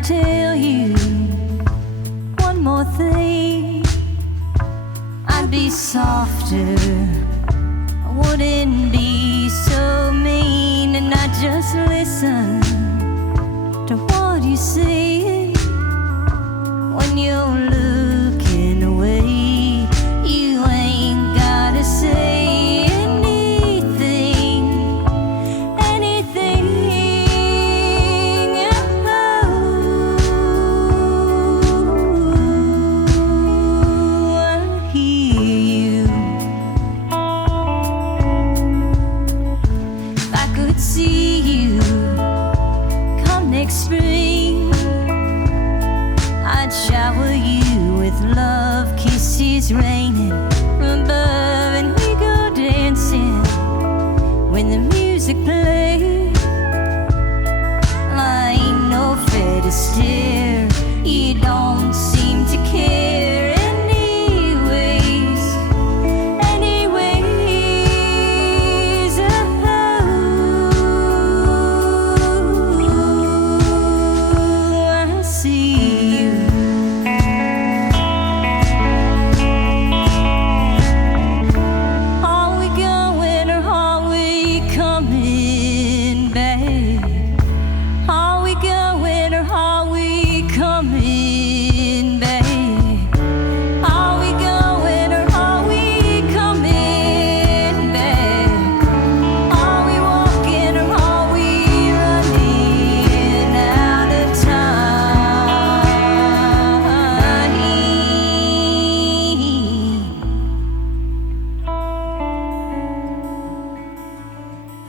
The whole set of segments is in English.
Tell you one more thing, I'd be softer, I wouldn't be so mean, and I'd just listen to what you say. When you're looking away, you ain't gotta say spring, I'd shower you with love, kisses raining above, and we go dancing when the music plays. I ain't no Fred Astaire, you don't seem to care.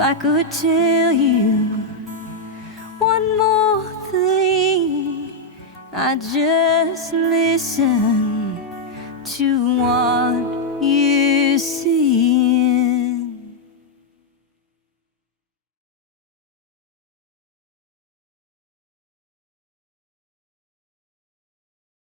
I could tell you one more thing, I just listen to what